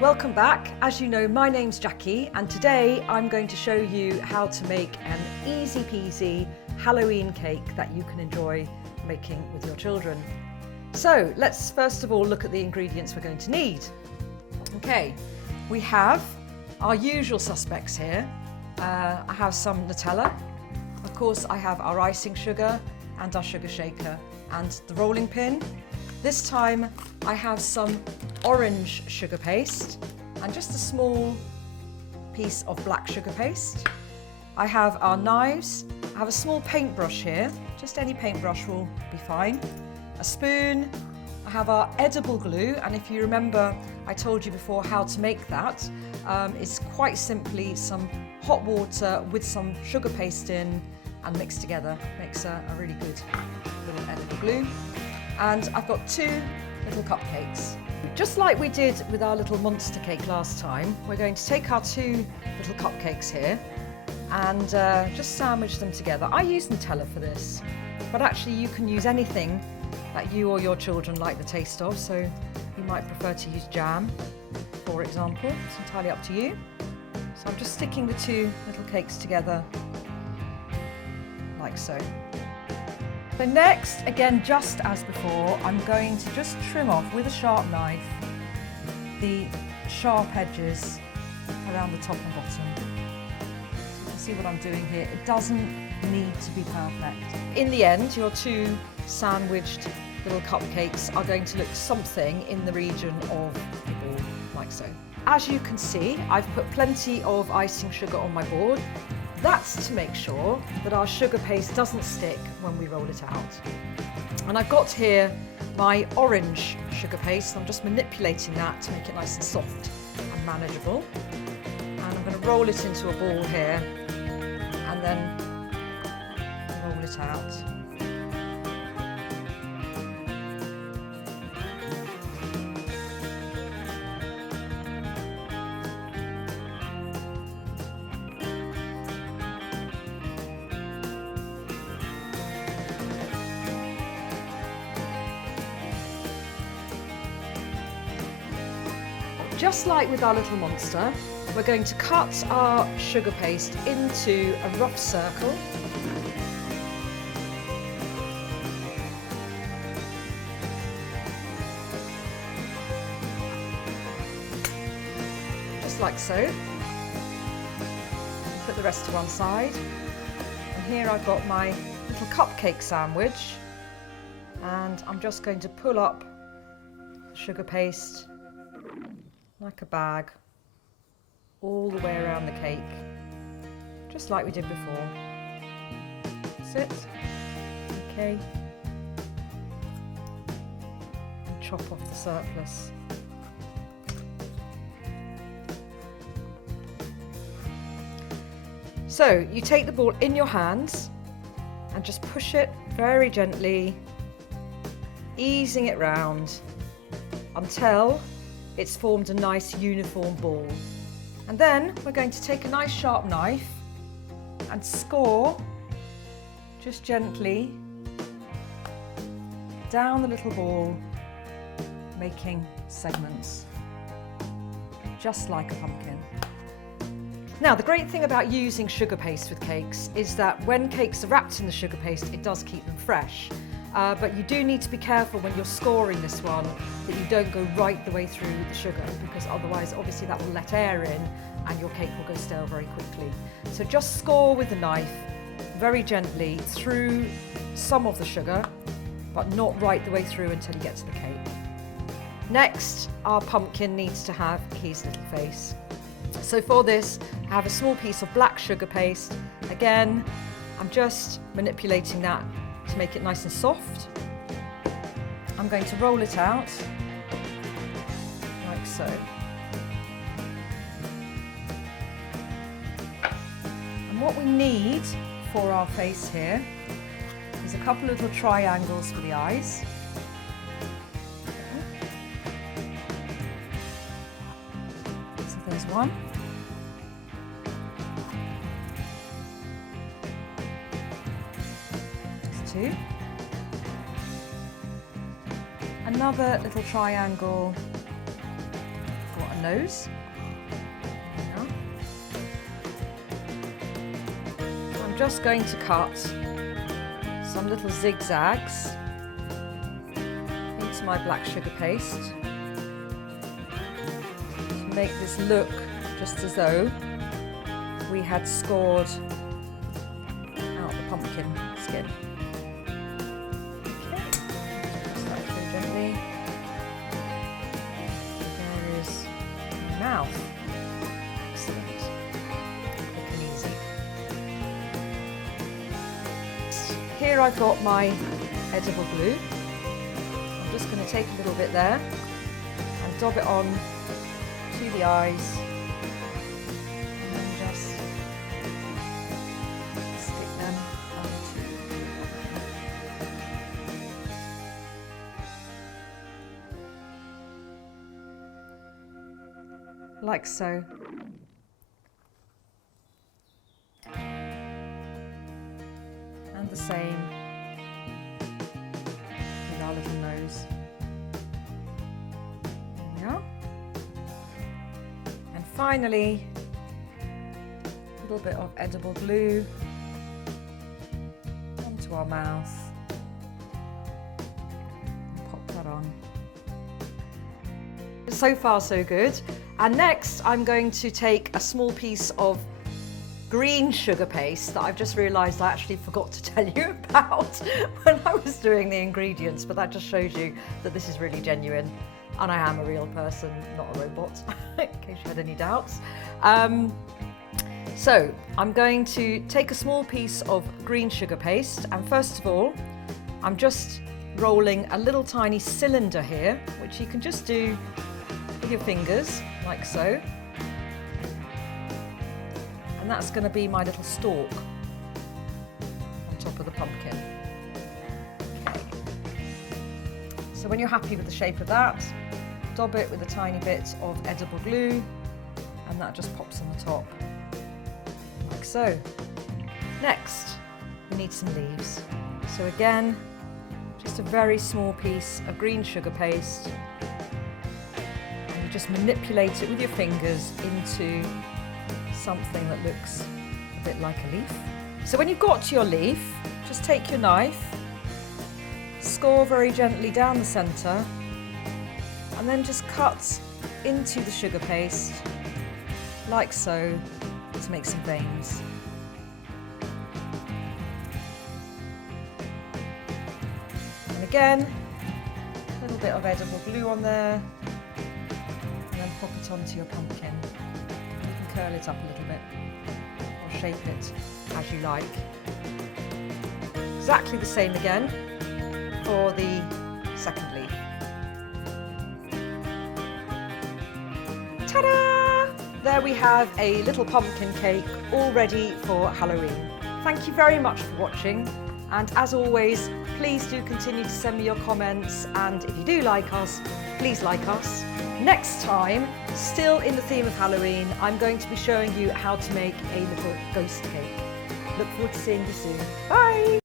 Welcome back. As you know, my name's Jackie and today I'm going to show you how to make an easy peasy Halloween cake that you can enjoy making with your children. So let's first of all look at the ingredients we're going to need. Okay, we have our usual suspects here. I have some Nutella. Of course, I have our icing sugar and our sugar shaker and the rolling pin. This time I have some orange sugar paste and just a small piece of black sugar paste. I have our knives. I have a small paintbrush here, just any paintbrush will be fine. A spoon. I have our edible glue, and if you remember I told you before how to make that. It's quite simply some hot water with some sugar paste in and mixed together. Makes a really good little edible glue. And I've got 2 little cupcakes. Just like we did with our little monster cake last time, we're going to take our 2 little cupcakes here and just sandwich them together. I use Nutella for this, but actually you can use anything that you or your children like the taste of, so you might prefer to use jam, for example. It's entirely up to you. So I'm just sticking the 2 little cakes together like so. So next, again, just as before, I'm going to just trim off with a sharp knife the sharp edges around the top and bottom. You can see what I'm doing here. It doesn't need to be perfect. In the end, your 2 sandwiched little cupcakes are going to look something in the region of the ball, like so. As you can see, I've put plenty of icing sugar on my board. That's to make sure that our sugar paste doesn't stick when we roll it out. And I've got here my orange sugar paste. I'm just manipulating that to make it nice and soft and manageable. And I'm going to roll it into a ball here and then roll it out. Just like with our little monster, we're going to cut our sugar paste into a rough circle. Just like so. Put the rest to one side. And here I've got my little cupcake sandwich. And I'm just going to pull up the sugar paste like a bag all the way around the cake, just like we did before. That's it. Okay. And chop off the surplus. So you take the ball in your hands and just push it very gently, easing it round until it's formed a nice uniform ball. And then we're going to take a nice sharp knife and score just gently down the little ball, making segments, just like a pumpkin. Now, the great thing about using sugar paste with cakes is that when cakes are wrapped in the sugar paste, it does keep them fresh. But you do need to be careful when you're scoring this one that you don't go right the way through the sugar, because otherwise obviously that will let air in and your cake will go stale very quickly. So just score with the knife very gently through some of the sugar, but not right the way through until you get to the cake. Next, our pumpkin needs to have his little face. So for this, I have a small piece of black sugar paste. Again, I'm just manipulating that to make it nice and soft. I'm going to roll it out like so. And what we need for our face here is a couple of little triangles for the eyes. So there's one. There's 2. Another little triangle for a nose. I'm just going to cut some little zigzags into my black sugar paste to make this look just as though we had scored out the pumpkin skin. Okay, press that through gently. There is my mouth. Excellent. Quick and easy. Here I've got my edible glue. I'm just going to take a little bit there and dab it on to the eyes. Like so. And the same with our little nose. There we are. And finally, a little bit of edible glue onto our mouth. And pop that on. So far so good. And next I'm going to take a small piece of green sugar paste that I've just realised I actually forgot to tell you about when I was doing the ingredients, but that just shows you that this is really genuine and I am a real person, not a robot, in case you had any doubts. So I'm going to take a small piece of green sugar paste, and first of all I'm just rolling a little tiny cylinder here, which you can just do with your fingers, like so. And that's going to be my little stalk on top of the pumpkin. Okay. So when you're happy with the shape of that, dab it with a tiny bit of edible glue, and that just pops on the top, like so. Next, we need some leaves. So again, just a very small piece of green sugar paste. Just manipulate it with your fingers into something that looks a bit like a leaf. So when you've got to your leaf, just take your knife, score very gently down the centre, and then just cut into the sugar paste, like so, to make some veins. And again, a little bit of edible glue on there. Pop it onto your pumpkin. You can curl it up a little bit or shape it as you like. Exactly the same again for the second leaf. Ta-da! There we have a little pumpkin cake all ready for Halloween. Thank you very much for watching, and as always, please do continue to send me your comments, and if you do like us, please like us. Next time, still in the theme of Halloween, I'm going to be showing you how to make a little ghost cake. Look forward to seeing you soon. Bye!